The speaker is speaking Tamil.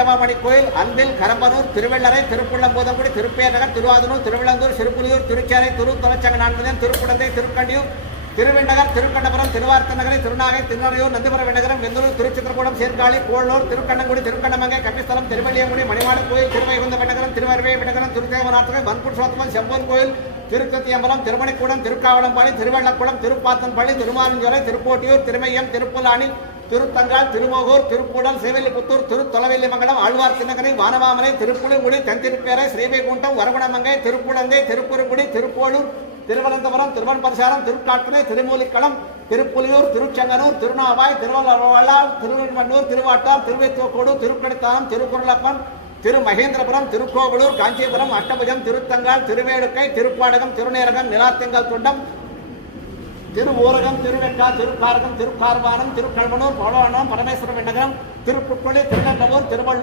பஞ்சமாமணி கோயில் அன்பில் கரம்பனூர் திருவள்ளரை திருப்புள்ளம்போதங்குடி திருப்பேரகம் திருவாதனூர் திருவிழந்தூர் சிறுப்புலியூர் திருச்சேரை திரு தொலைச்சங்க நான்குதன் திருக்குடந்தை திருக்கண்டியூர் திருவிண்ணகர் திருக்கண்டபுரம் திருவார்த்தநகரை திருநாகை திருநறையூர் நந்திபுரம் விண்ணகரம் வெந்தூர் திருச்சித்திரக்கூடம் சேர்காழி கோளூர் திருக்கண்ணங்குடி திருக்கண்ணமங்கை கட்டிஸ்தலம் திருவள்ளியங்குடி மணிமாடு கோயில் திருவைகுந்த விண்ணகரம் திருவருவே விண்ணகரம் திருத்தேவநாத்தகம் வன்புர் செம்பன் கோயில் திருக்கத்தியம்பலம் திருமணிக்கூடம் திருக்காவளம்பாடி திருவள்ளக்குளம் திருப்பாத்தன்பாடி திருமாலிஞ்சுரை திருப்போட்டியூர் திருமையம் திருப்புலானி திருத்தங்கால் திருமோகூர் திருக்கூடல் சிவல்லிபுத்தூர் திருத்தொலவெல்லிமங்கலம் ஆழ்வார் தினகரை வானவாமலை திருப்புலிங்குடி தென்திருப்பேரை ஸ்ரீவைகுண்டம் வரகுணமங்கை திருப்புலங்கை திருக்குறுங்குடி திருப்போளூர் திருவனந்தபுரம் திருவன்பரசாரம் திருக்காட்டுனை திருமூலிக்களம் திருப்புலியூர் திருச்செங்கனூர் திருநாவாய் திருவள்ளால் திருவெண்மண்ணூர் திருவாட்டார் திருவேத்தோக்கோடு திருக்கடித்தானம் திருக்குறளப்பன் திரு மகேந்திரபுரம் திருக்கோவிலூர் காஞ்சிபுரம் அட்டபுஜம் திருத்தங்கால் திருவேடுக்கை திருப்பாடகம் திருநேரகம் நிலாத்திங்கல் துண்டம் திரு ஊரகம் திருவெட்டா திருக்காரகம் திருக்கார்வானம் திருக்கழ்வனூர் பலவானம் பரமேஸ்வரம் நகரம் திருப்புட்பள்ளி திருநங்கூர் திருவள்ளூர்